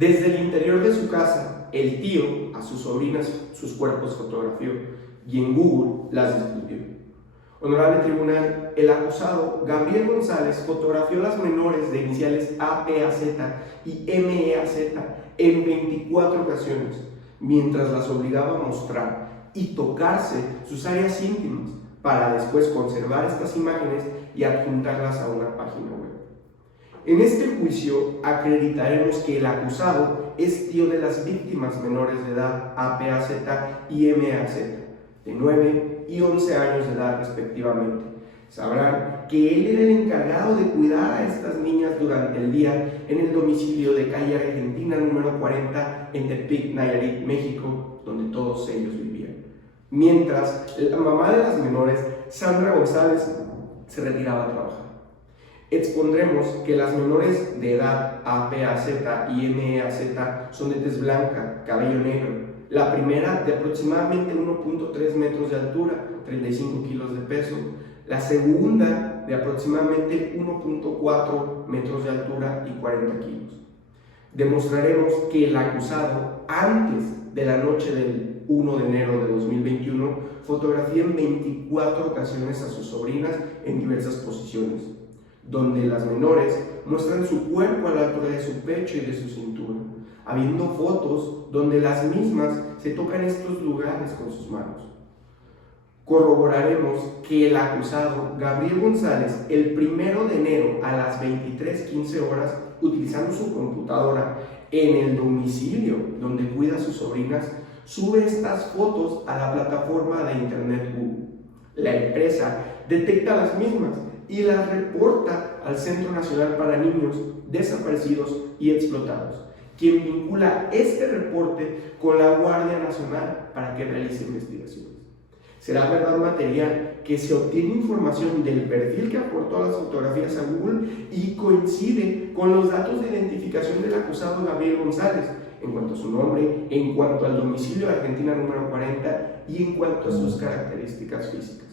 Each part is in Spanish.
Desde el interior de su casa, el tío a sus sobrinas sus cuerpos fotografió y en Google las distribuyó. Honorable Tribunal, el acusado Gabriel González fotografió a las menores de iniciales APAZ y MEAZ en 24 ocasiones, mientras las obligaba a mostrar y tocarse sus áreas íntimas para después conservar estas imágenes y adjuntarlas a una página web. En este juicio acreditaremos que el acusado es tío de las víctimas menores de edad APAZ y MEAZ, de 9 y 11 años de edad respectivamente. Sabrán que él era el encargado de cuidar a estas niñas durante el día en el domicilio de calle Argentina número 40 en Tepic, Nayarit, México, donde todos ellos vivían. Mientras la mamá de las menores, Sandra González, se retiraba a trabajar. Expondremos que las menores de edad APAZ y MEAZ son de tez blanca, cabello negro. La primera de aproximadamente 1.3 metros de altura, 35 kilos de peso. La segunda de aproximadamente 1.4 metros de altura y 40 kilos. Demostraremos que el acusado, antes de la noche del 1 de enero de 2021, fotografía en 24 ocasiones a sus sobrinas en diversas posiciones, donde las menores muestran su cuerpo a la altura de su pecho y de su cintura, habiendo fotos donde las mismas se tocan estos lugares con sus manos. Corroboraremos que el acusado, Gabriel González, el 1 de enero a las 23:15 horas, utilizando su computadora en el domicilio donde cuida a sus sobrinas, sube estas fotos a la plataforma de internet Google. La empresa detecta las mismas y las reporta al Centro Nacional para Niños Desaparecidos y Explotados, quien vincula este reporte con la Guardia Nacional para que realice investigaciones. Será verdad material que se obtiene información del perfil que aportó las fotografías a Google y coincide con los datos de identificación del acusado Gabriel González, en cuanto a su nombre, en cuanto al domicilio de Argentina número 40 y en cuanto a sus características físicas.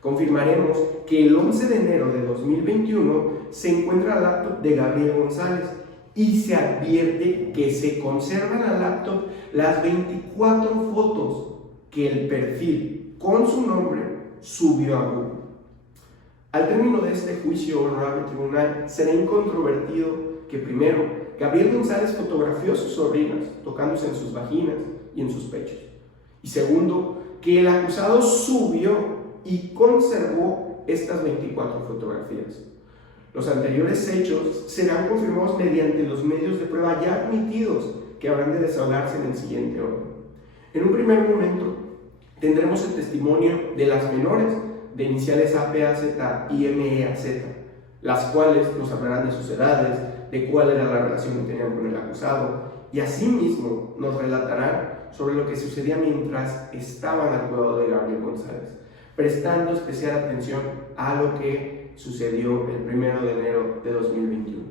Confirmaremos que el 11 de enero de 2021 se encuentra el laptop de Gabriel González y se advierte que se conservan en el laptop las 24 fotos que el perfil con su nombre subió a Google. Al término de este juicio, honorable tribunal, será incontrovertido que primero, Gabriel González fotografió a sus sobrinas tocándose en sus vaginas y en sus pechos. Y segundo, que el acusado subió y conservó estas 24 fotografías. Los anteriores hechos serán confirmados mediante los medios de prueba ya admitidos, que habrán de desahogarse en el siguiente orden. En un primer momento, tendremos el testimonio de las menores de iniciales APAZ y MEAZ, las cuales nos hablarán de sus edades, de cuál era la relación que tenían con el acusado, y asimismo nos relatarán sobre lo que sucedía mientras estaban al cuidado de Gabriel González, prestando especial atención a lo que sucedió el 1 de enero de 2021.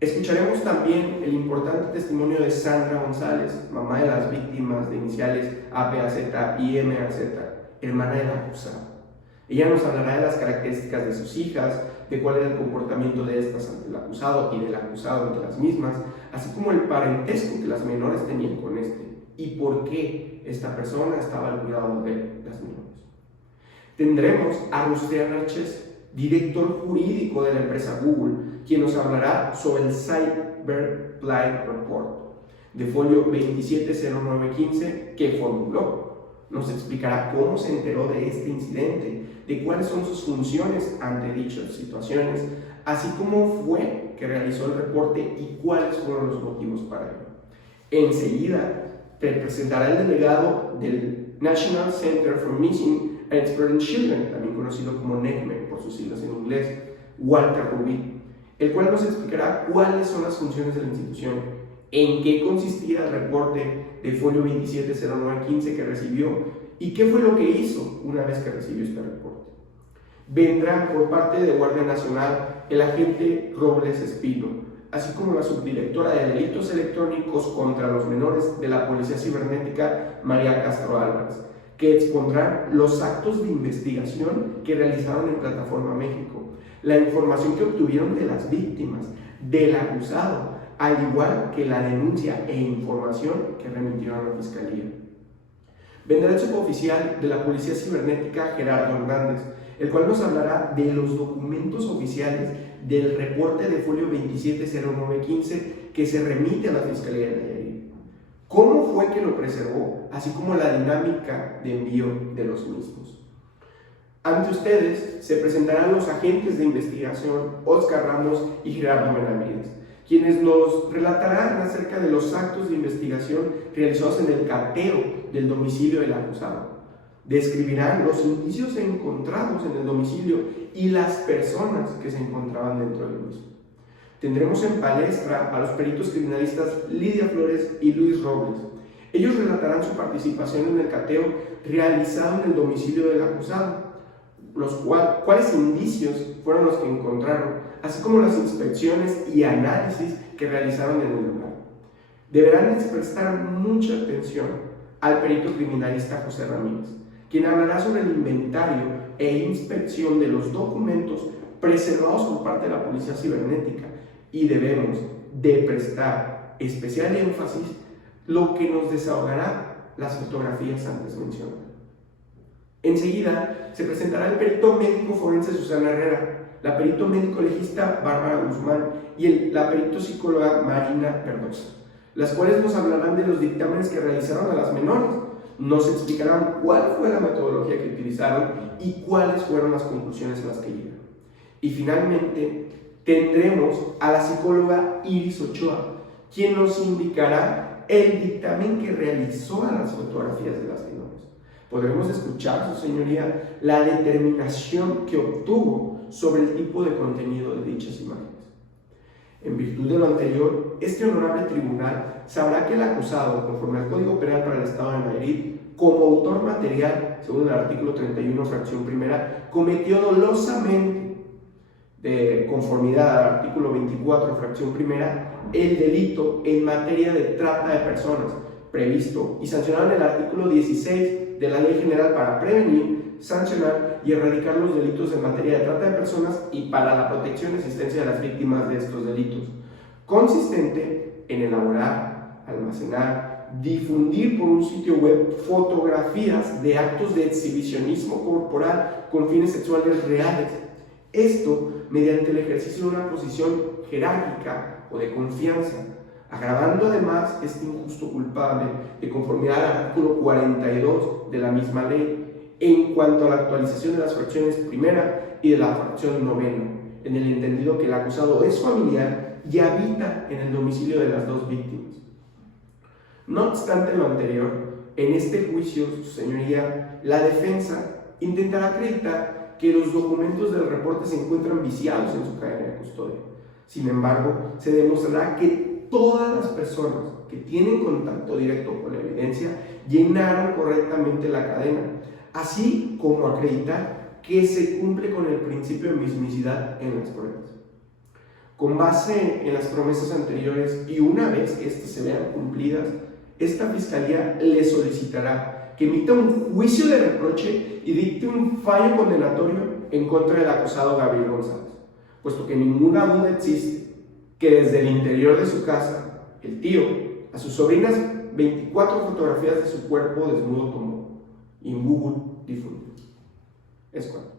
Escucharemos también el importante testimonio de Sandra González, mamá de las víctimas de iniciales APAZ y MEAZ, hermana del acusado. Ella nos hablará de las características de sus hijas, de cuál era el comportamiento de estas ante el acusado y del acusado ante las mismas, así como el parentesco que las menores tenían con este y por qué esta persona estaba al cuidado de las menores. Tendremos a Rustián Arches, director jurídico de la empresa Google, quien nos hablará sobre el Cyber Plight Report de folio 270915 que formuló. Nos explicará cómo se enteró de este incidente, de cuáles son sus funciones ante dichas situaciones, así como fue que realizó el reporte y cuáles fueron los motivos para ello. Enseguida te presentará el delegado del National Center for Missing and Exploited Children, también conocido como NCMEC por sus siglas en inglés, Walter Rubí, el cual nos explicará cuáles son las funciones de la institución, en qué consistía el reporte de folio 270915 que recibió y qué fue lo que hizo una vez que recibió este reporte. Vendrá por parte de Guardia Nacional el agente Robles Espino, así como la subdirectora de Delitos Electrónicos contra los Menores de la Policía Cibernética, María Castro Álvarez, que expondrán los actos de investigación que realizaron en Plataforma México, la información que obtuvieron de las víctimas, del acusado, al igual que la denuncia e información que remitieron a la Fiscalía. Vendrá el suboficial de la Policía Cibernética, Gerardo Hernández, el cual nos hablará de los documentos oficiales del reporte de folio 270915 que se remite a la Fiscalía de Nayarit. ¿Cómo fue que lo preservó? Así como la dinámica de envío de los mismos. Ante ustedes se presentarán los agentes de investigación Óscar Ramos y Gerardo Benavides, quienes nos relatarán acerca de los actos de investigación realizados en el cateo del domicilio del acusado. Describirán los indicios encontrados en el domicilio y las personas que se encontraban dentro del mismo. Tendremos en palestra a los peritos criminalistas Lidia Flores y Luis Robles. Ellos relatarán su participación en el cateo realizado en el domicilio del acusado, cuáles indicios fueron los que encontraron, así como las inspecciones y análisis que realizaron en el lugar. Deberán prestar mucha atención al perito criminalista José Ramírez, quien hablará sobre el inventario e inspección de los documentos preservados por parte de la Policía Cibernética, y debemos de prestar especial énfasis lo que nos desahogará las fotografías antes mencionadas. Enseguida se presentará el perito médico forense Susana Herrera, la perito médico legista Bárbara Guzmán y la perito psicóloga Marina Perdosa, las cuales nos hablarán de los dictámenes que realizaron a las menores, nos explicarán cuál fue la metodología que utilizaron y cuáles fueron las conclusiones a las que llegaron. Y finalmente tendremos a la psicóloga Iris Ochoa, quien nos indicará el dictamen que realizó a las fotografías de las menores. Podremos escuchar, su señoría, la determinación que obtuvo sobre el tipo de contenido de dichas imágenes. En virtud de lo anterior, este honorable tribunal sabrá que el acusado, conforme al Código Penal para el Estado de Nayarit, como autor material, según el artículo 31, fracción primera, cometió dolosamente, de conformidad al artículo 24, fracción primera, el delito en materia de trata de personas, previsto y sancionado en el artículo 16 de la Ley General para prevenir, sancionar y erradicar los delitos en materia de trata de personas y para la protección y asistencia de las víctimas de estos delitos, consistente en elaborar, almacenar, difundir por un sitio web fotografías de actos de exhibicionismo corporal con fines sexuales reales. Esto mediante el ejercicio de una posición jerárquica o de confianza, agravando además este injusto culpable de conformidad al artículo 42 de la misma ley en cuanto a la actualización de las fracciones primera y de la fracción novena, en el entendido que el acusado es familiar y habita en el domicilio de las dos víctimas. No obstante lo anterior, en este juicio, su señoría, la defensa intentará acreditar que los documentos del reporte se encuentran viciados en su cadena de custodia. Sin embargo, se demostrará que todas las personas que tienen contacto directo con la evidencia llenaron correctamente la cadena, así como acreditar que se cumple con el principio de mismicidad en las pruebas. Con base en las promesas anteriores y una vez que éstas se vean cumplidas, esta Fiscalía le solicitará que emita un juicio de reproche y dicte un fallo condenatorio en contra del acusado Gabriel González, puesto que ninguna duda existe que desde el interior de su casa, el tío, a sus sobrinas 24 fotografías de su cuerpo desnudo tomó y en Google difundió. Es cuanto.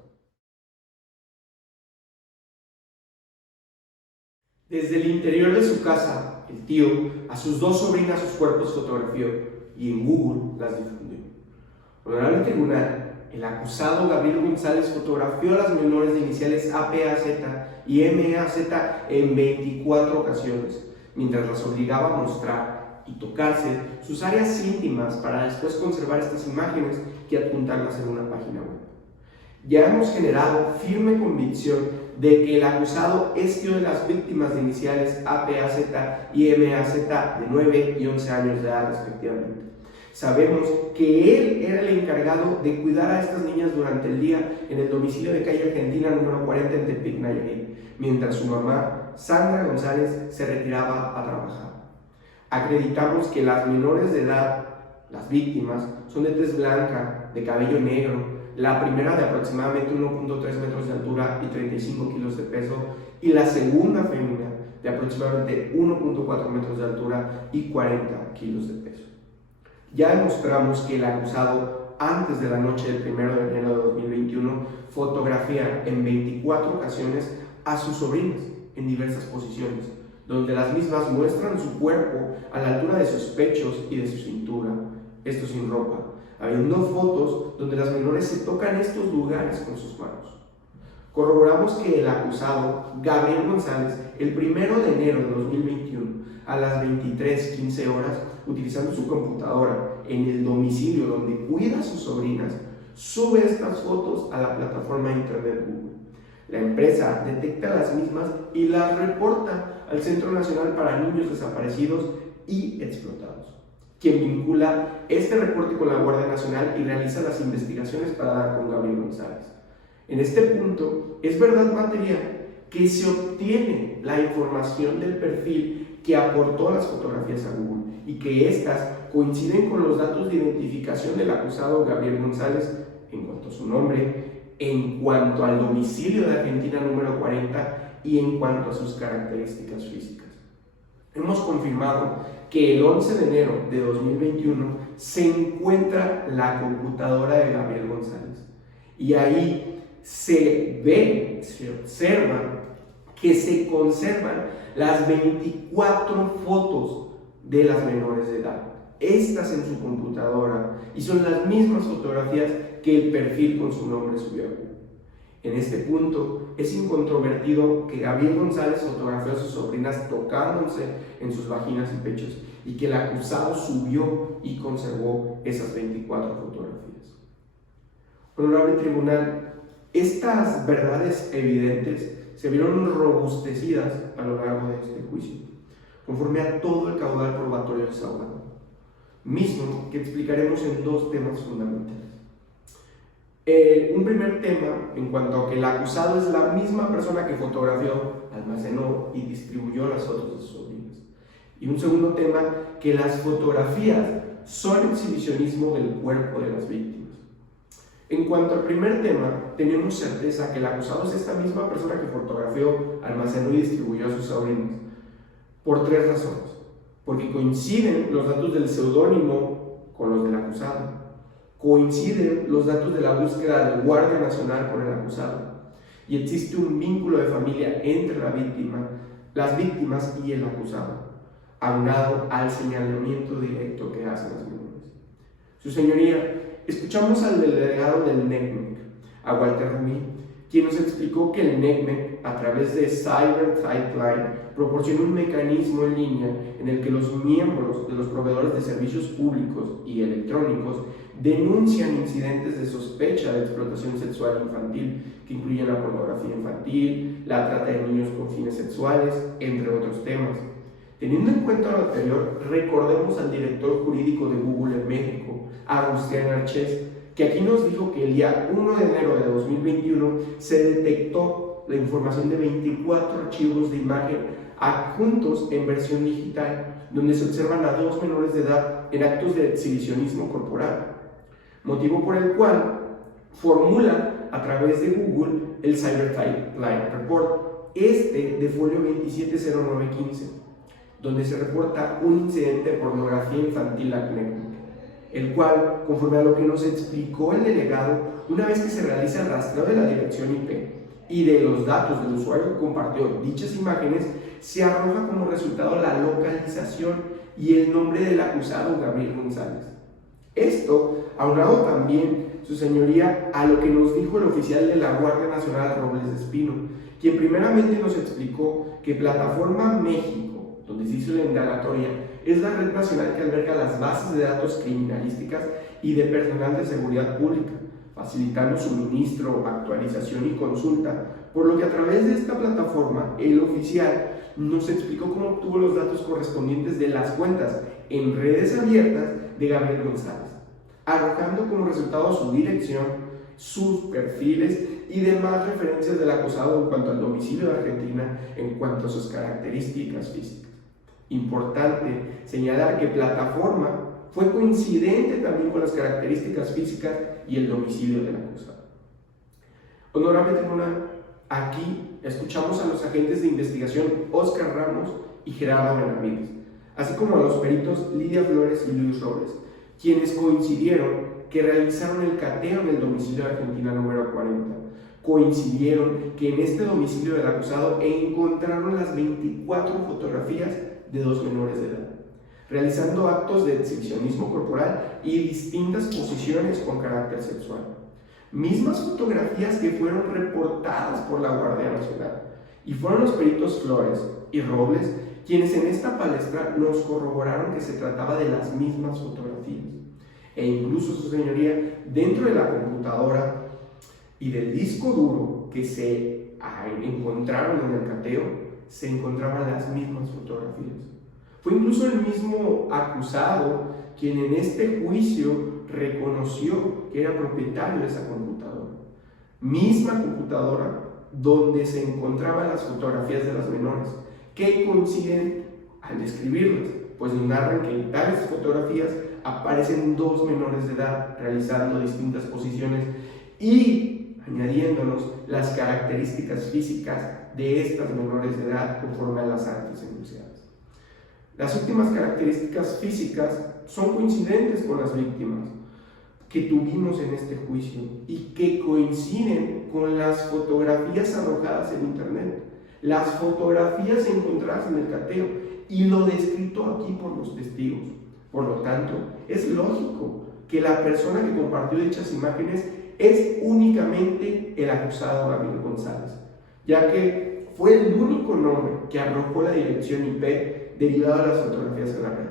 Desde el interior de su casa, el tío, a sus dos sobrinas sus cuerpos fotografió y en Google las difundió. Honorable tribunal, el acusado Gabriel González fotografió a las menores de iniciales APAZ y MAZ en 24 ocasiones, mientras las obligaba a mostrar y tocarse sus áreas íntimas para después conservar estas imágenes y adjuntarlas en una página web. Ya hemos generado firme convicción de que el acusado es tío de las víctimas de iniciales APAZ y MAZ de 9 y 11 años de edad respectivamente. Sabemos que él era el encargado de cuidar a estas niñas durante el día en el domicilio de calle Argentina número 40 en Tepic, Nayarit, mientras su mamá, Sandra González, se retiraba a trabajar. Acreditamos que las menores de edad, las víctimas, son de tez blanca, de cabello negro, la primera de aproximadamente 1.3 metros de altura y 35 kilos de peso, y la segunda fémina de aproximadamente 1.4 metros de altura y 40 kilos de peso. Ya demostramos que el acusado, antes de la noche del 1 de enero de 2021, fotografía en 24 ocasiones a sus sobrinas en diversas posiciones, donde las mismas muestran su cuerpo a la altura de sus pechos y de su cintura, esto sin ropa, habiendo fotos donde las menores se tocan estos lugares con sus manos. Corroboramos que el acusado, Gabriel González, el 1 de enero de 2021, a las 23:15 horas, utilizando su computadora en el domicilio donde cuida a sus sobrinas, sube estas fotos a la plataforma de internet Google. La empresa detecta las mismas y las reporta al Centro Nacional para Niños Desaparecidos y Explotados, quien vincula este reporte con la Guardia Nacional y realiza las investigaciones para dar con Gabriel González. En este punto, es verdad material que se obtiene la información del perfil que aportó las fotografías a Google y que éstas coinciden con los datos de identificación del acusado Gabriel González en cuanto a su nombre, en cuanto al domicilio de Argentina número 40 y en cuanto a sus características físicas. Hemos confirmado que el 11 de enero de 2021 se encuentra la computadora de Gabriel González y ahí se ve, se observa que se conservan las 24 fotos de las menores de edad, estas en su computadora, y son las mismas fotografías que el perfil con su nombre subió a Google. En este punto es incontrovertido que Gabriel González fotografió a sus sobrinas tocándose en sus vaginas y pechos y que el acusado subió y conservó esas 24 fotografías. Honorable Tribunal, estas verdades evidentes se vieron robustecidas a lo largo de este juicio, conforme a todo el caudal probatorio desahogado, mismo que explicaremos en dos temas fundamentales. Un primer tema en cuanto a que el acusado es la misma persona que fotografió, almacenó y distribuyó las fotos de sus sobrinas. Y un segundo tema, que las fotografías son exhibicionismo del cuerpo de las víctimas. En cuanto al primer tema, tenemos certeza que el acusado es esta misma persona que fotografió, almacenó y distribuyó a sus sobrinas, por tres razones. Porque coinciden los datos del seudónimo con los del acusado, coinciden los datos de la búsqueda del Guardia Nacional con el acusado, y existe un vínculo de familia entre las víctimas y el acusado, aunado al señalamiento directo que hacen las menores. Su señoría, escuchamos al delegado del NECMEC, a Walter Rumí, quien nos explicó que el NECMEC, a través de Cyber Line, proporciona un mecanismo en línea en el que los miembros de los proveedores de servicios públicos y electrónicos denuncian incidentes de sospecha de explotación sexual infantil, que incluyen la pornografía infantil, la trata de niños con fines sexuales, entre otros temas. Teniendo en cuenta lo anterior, recordemos al director jurídico de Google en México, Agustín Archés, que aquí nos dijo que el día 1 de enero de 2021 se detectó la información de 24 archivos de imagen adjuntos en versión digital, donde se observan a 2 menores de edad en actos de exhibicionismo corporal, motivo por el cual formula a través de Google el Cyberline Report, de folio 270915, donde se reporta un incidente de pornografía infantil acnémica, el cual, conforme a lo que nos explicó el delegado, una vez que se realiza el rastreo de la dirección IP y de los datos del usuario que compartió dichas imágenes, se arroja como resultado la localización y el nombre del acusado Gabriel González. Esto, aunado también, su señoría, a lo que nos dijo el oficial de la Guardia Nacional, Robles de Espino, quien primeramente nos explicó que Plataforma México, donde se hizo la indagatoria, es la red nacional que alberga las bases de datos criminalísticas y de personal de seguridad pública, facilitando suministro, actualización y consulta, por lo que a través de esta plataforma, el oficial nos explicó cómo obtuvo los datos correspondientes de las cuentas en redes abiertas de Gabriel González, arrojando como resultado su dirección, sus perfiles y demás referencias del acusado en cuanto al domicilio de Argentina, en cuanto a sus características físicas. Importante señalar que Plataforma fue coincidente también con las características físicas y el domicilio del acusado. Honorable Tribunal, aquí Escuchamos a los agentes de investigación Óscar Ramos y Gerardo Benavides, así como a los peritos Lidia Flores y Luis Robles, quienes coincidieron que realizaron el cateo en el domicilio de Argentina número 40. Coincidieron que en este domicilio del acusado encontraron las 24 fotografías de 2 menores de edad, realizando actos de exhibicionismo corporal y distintas posiciones con carácter sexual. Mismas fotografías que fueron reportadas por la Guardia Nacional, y fueron los peritos Flores y Robles quienes en esta palestra nos corroboraron que se trataba de las mismas fotografías. E incluso, su señoría, dentro de la computadora y del disco duro que se encontraron en el cateo, se encontraban las mismas fotografías. Fue incluso el mismo acusado quien en este juicio reconoció que era propietario de esa computadora. Misma computadora donde se encontraban las fotografías de las menores, que coinciden al describirlas, pues nos narran que en tales fotografías aparecen 2 menores de edad realizando distintas posiciones y añadiéndonos las características físicas de estas menores de edad conforme a las antes enunciadas. Las últimas características físicas son coincidentes con las víctimas que tuvimos en este juicio y que coinciden con las fotografías arrojadas en internet, las fotografías encontradas en el cateo y lo descrito aquí por los testigos. Por lo tanto, es lógico que la persona que compartió dichas imágenes es únicamente el acusado Gabriel González, ya que fue el único nombre que arrojó la dirección IP derivada de las fotografías en la red.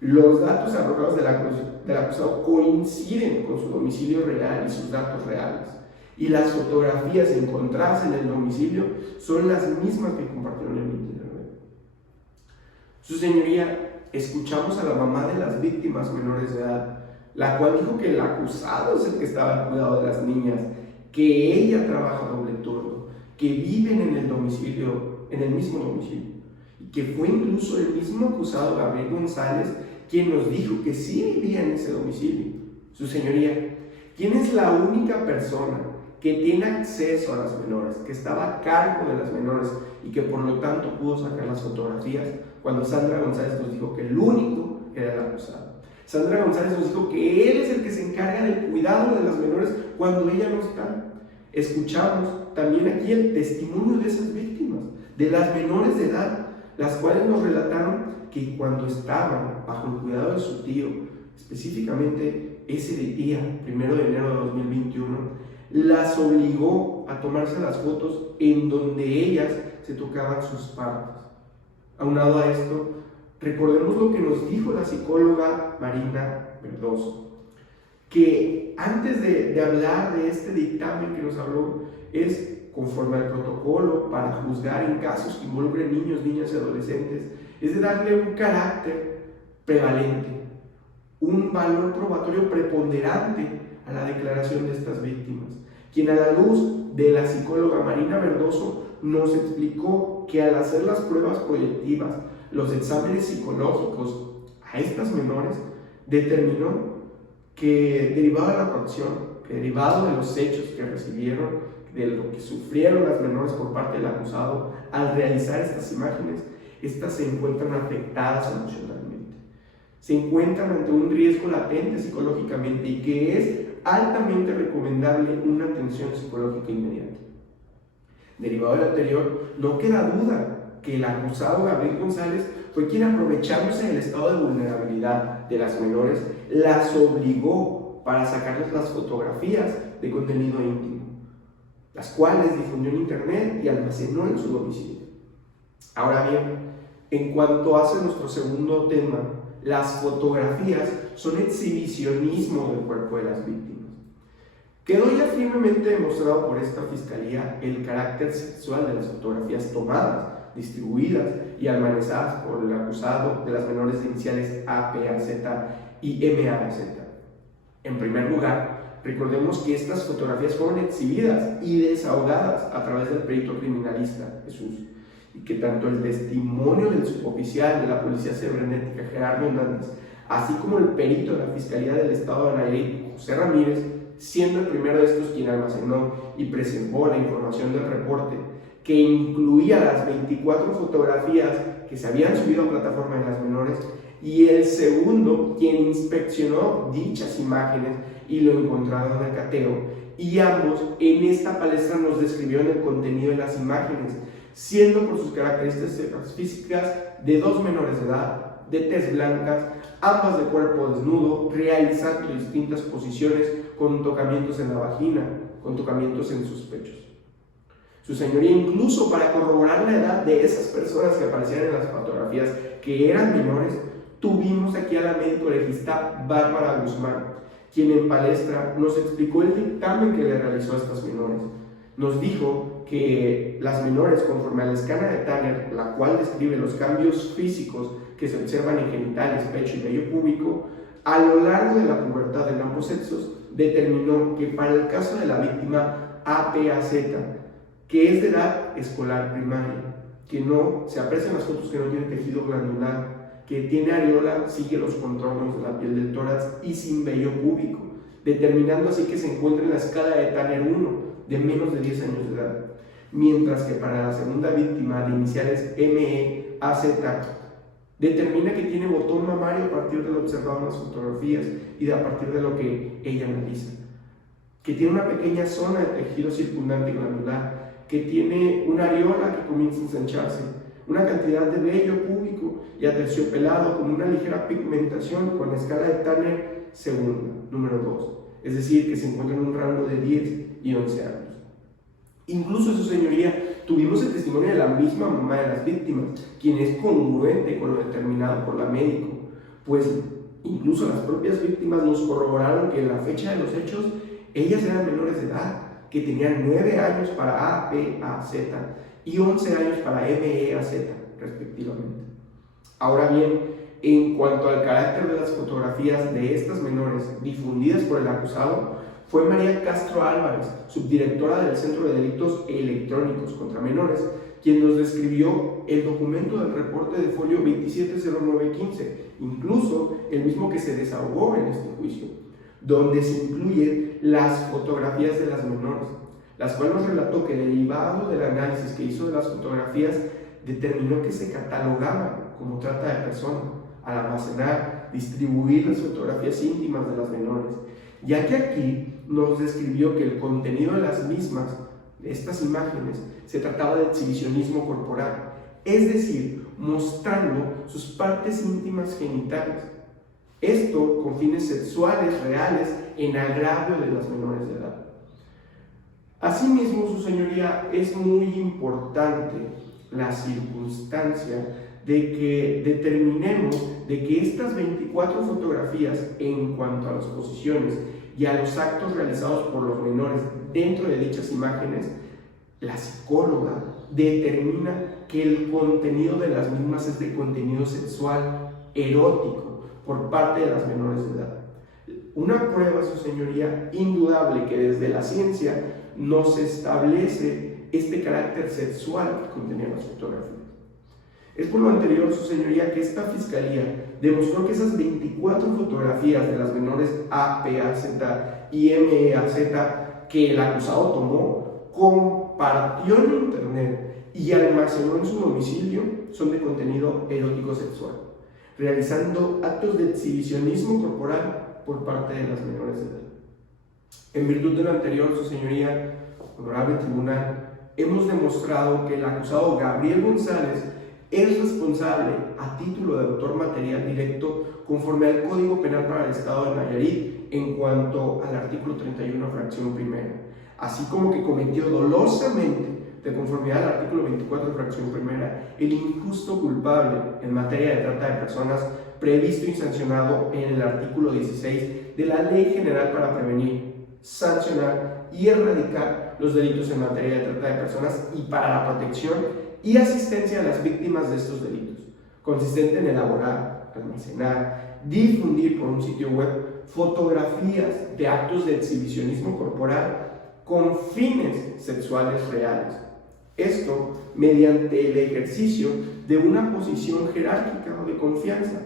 Los datos arrojados del acusado coinciden con su domicilio real y sus datos reales, y las fotografías encontradas en el domicilio son las mismas que compartieron en internet. Su señoría, escuchamos a la mamá de las víctimas menores de edad, la cual dijo que el acusado es el que estaba al cuidado de las niñas, que ella trabaja doble turno, que viven en el mismo domicilio, y que fue incluso el mismo acusado Gabriel González quien nos dijo que sí vivía en ese domicilio. Su señoría, ¿quién es la única persona que tiene acceso a las menores, que estaba a cargo de las menores y que por lo tanto pudo sacar las fotografías? Cuando Sandra González nos dijo que el único era el acusado. Sandra González nos dijo que él es el que se encarga del cuidado de las menores cuando ella no está. Escuchamos también aquí el testimonio de esas víctimas, de las menores de edad, las cuales nos relataron que cuando estaban bajo el cuidado de su tío, específicamente ese día, 1 de enero de 2021, las obligó a tomarse las fotos en donde ellas se tocaban sus partes. Aunado a esto, recordemos lo que nos dijo la psicóloga Marina Verdoso, que antes de hablar de este dictamen que nos habló, es conforme al protocolo para juzgar en casos que involucren niños, niñas y adolescentes, es de darle un carácter prevalente, un valor probatorio preponderante a la declaración de estas víctimas, quien a la luz de la psicóloga Marina Verdoso nos explicó que al hacer las pruebas proyectivas, los exámenes psicológicos a estas menores, determinó que derivado de la coacción, que derivado de los hechos que recibieron, de lo que sufrieron las menores por parte del acusado, al realizar estas imágenes, estas se encuentran afectadas emocionalmente, se encuentran ante un riesgo latente psicológicamente y que es altamente recomendable una atención psicológica inmediata. Derivado del anterior, no queda duda que el acusado Gabriel González fue quien, aprovechándose del estado de vulnerabilidad de las menores, las obligó para sacarles las fotografías de contenido íntimo, las cuales difundió en internet y almacenó en su domicilio. Ahora bien, en cuanto hace nuestro segundo tema, las fotografías son exhibicionismo del cuerpo de las víctimas. Quedó ya firmemente demostrado por esta fiscalía el carácter sexual de las fotografías tomadas, distribuidas y almacenadas por el acusado de las menores de iniciales APAZ y MAZ. En primer lugar, recordemos que estas fotografías fueron exhibidas y desahogadas a través del perito criminalista Jesús, y que tanto el testimonio del suboficial de la Policía Cibernética Gerardo Hernández, así como el perito de la Fiscalía del Estado de Nayarit, José Ramírez, siendo el primero de estos quien almacenó y preservó la información del reporte, que incluía las 24 fotografías que se habían subido a plataforma de las menores, y el segundo quien inspeccionó dichas imágenes y lo encontrado en el cateo. Y ambos en esta palestra nos describieron el contenido de las imágenes, siendo por sus características físicas de dos menores de edad, de tez blancas, ambas de cuerpo desnudo, realizando distintas posiciones con tocamientos en la vagina, con tocamientos en sus pechos. Su señoría, incluso para corroborar la edad de esas personas que aparecían en las fotografías, que eran menores, tuvimos aquí a la médico legista Bárbara Guzmán, quien en palestra nos explicó el dictamen que le realizó a estas menores. Nos dijo que las menores, conforme a la escala de Tanner, la cual describe los cambios físicos que se observan en genitales, pecho y vello púbico, a lo largo de la pubertad en ambos sexos, determinó que para el caso de la víctima APAZ, que es de edad escolar primaria, que no se aprecian las fotos que no tiene tejido glandular, que tiene areola, sigue los contornos de la piel del tórax y sin vello púbico, determinando así que se encuentra en la escala de Tanner 1, de menos de 10 años de edad. Mientras que para la segunda víctima, de iniciales MEAZ, determina que tiene botón mamario a partir de lo observado en las fotografías y a partir de lo que ella analiza, que tiene una pequeña zona de tejido circundante glandular, que tiene una areola que comienza a ensancharse, una cantidad de vello púbico y aterciopelado con una ligera pigmentación con la escala de Tanner segunda, número 2, es decir, que se encuentra en un rango de 10 y 11 años. Incluso, su señoría, tuvimos el testimonio de la misma mamá de las víctimas, quien es congruente con lo determinado por la médico, pues incluso las propias víctimas nos corroboraron que en la fecha de los hechos ellas eran menores de edad, que tenían 9 años para APAZ y 11 años para MEAZ, respectivamente. Ahora bien, en cuanto al carácter de las fotografías de estas menores difundidas por el acusado, fue María Castro Álvarez, subdirectora del Centro de Delitos Electrónicos contra Menores, quien nos describió el documento del reporte de folio 270915, incluso el mismo que se desahogó en este juicio, donde se incluyen las fotografías de las menores, las cuales nos relató que derivado del análisis que hizo de las fotografías, determinó que se catalogaban como trata de personas al almacenar, distribuir las fotografías íntimas de las menores, ya que aquí nos describió que el contenido de las mismas, de estas imágenes, se trataba de exhibicionismo corporal, es decir, mostrando sus partes íntimas genitales. Esto con fines sexuales reales en agravio de las menores de edad. Asimismo, su señoría, es muy importante la circunstancia de que determinemos de que estas 24 fotografías en cuanto a las posiciones y a los actos realizados por los menores dentro de dichas imágenes, la psicóloga determina que el contenido de las mismas es de contenido sexual erótico por parte de las menores de edad. Una prueba, su señoría, indudable que desde la ciencia nos establece este carácter sexual que contenían las fotografías. Es por lo anterior, su señoría, que esta fiscalía demostró que esas 24 fotografías de las menores APAZ y MEAZ que el acusado tomó, compartió en internet y almacenó en su domicilio son de contenido erótico sexual, realizando actos de exhibicionismo corporal por parte de las menores de edad. En virtud de lo anterior, su señoría, honorable tribunal, hemos demostrado que el acusado Gabriel González es responsable a título de autor material directo conforme al Código Penal para el Estado de Nayarit en cuanto al artículo 31, fracción primera, así como que cometió dolosamente, de conformidad al artículo 24, fracción primera, el injusto culpable en materia de trata de personas previsto y sancionado en el artículo 16 de la Ley General para prevenir, sancionar y erradicar los delitos en materia de trata de personas y para la protección y asistencia a las víctimas de estos delitos, consistente en elaborar, almacenar, difundir por un sitio web fotografías de actos de exhibicionismo corporal con fines sexuales reales. Esto mediante el ejercicio de una posición jerárquica o de confianza,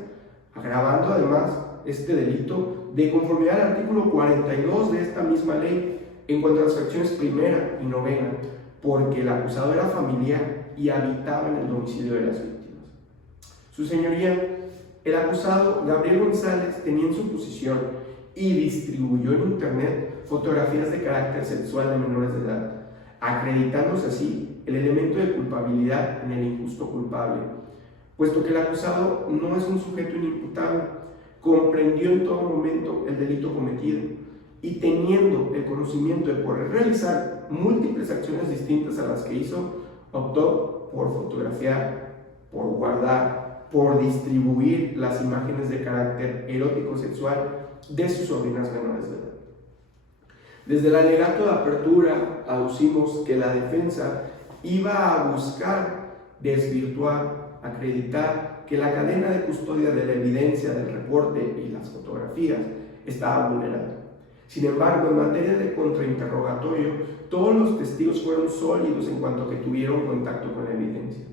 agravando además este delito de conformidad al artículo 42 de esta misma ley en cuanto a las fracciones primera y novena, porque el acusado era familiar y habitaba en el domicilio de las víctimas. Su señoría, el acusado Gabriel González tenía en su posesión y distribuyó en internet fotografías de carácter sexual de menores de edad, acreditándose así el elemento de culpabilidad en el injusto culpable, puesto que el acusado no es un sujeto inimputable, comprendió en todo momento el delito cometido y teniendo el conocimiento de poder realizar múltiples acciones distintas a las que hizo, optó por fotografiar, por guardar, por distribuir las imágenes de carácter erótico sexual de sus sobrinas menores de edad. Desde el alegato de apertura aducimos que la defensa iba a buscar desvirtuar, acreditar que la cadena de custodia de la evidencia del reporte y las fotografías estaba vulnerada. Sin embargo, en materia de contrainterrogatorio, todos los testigos fueron sólidos en cuanto que tuvieron contacto con la evidencia.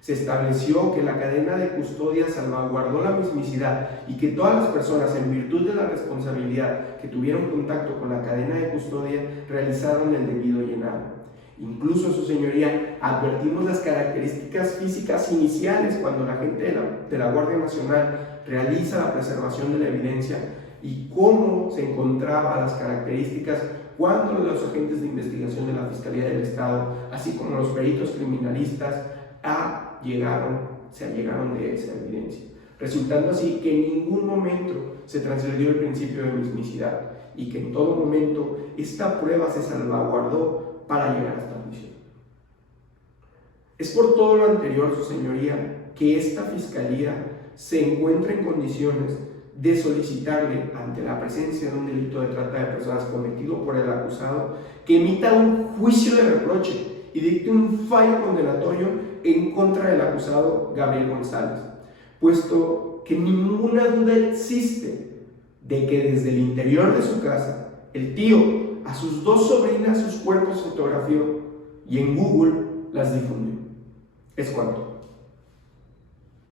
Se estableció que la cadena de custodia salvaguardó la mismicidad y que todas las personas, en virtud de la responsabilidad que tuvieron contacto con la cadena de custodia, realizaron el debido llenado. Incluso, su señoría, advertimos las características físicas iniciales cuando la gente de la Guardia Nacional realiza la preservación de la evidencia y cómo se encontraban las características cuando los agentes de investigación de la Fiscalía del Estado, así como los peritos criminalistas, se allegaron de esa evidencia, resultando así que en ningún momento se transgredió el principio de mismicidad y que en todo momento esta prueba se salvaguardó para llegar hasta la juicio. Es por todo lo anterior, su señoría, que esta Fiscalía se encuentra en condiciones de solicitarle, ante la presencia de un delito de trata de personas cometido por el acusado, que emita un juicio de reproche y dicte un fallo condenatorio en contra del acusado Gabriel González, puesto que ninguna duda existe de que desde el interior de su casa el tío a sus dos sobrinas sus cuerpos fotografió y en Google las difundió. Es cuanto.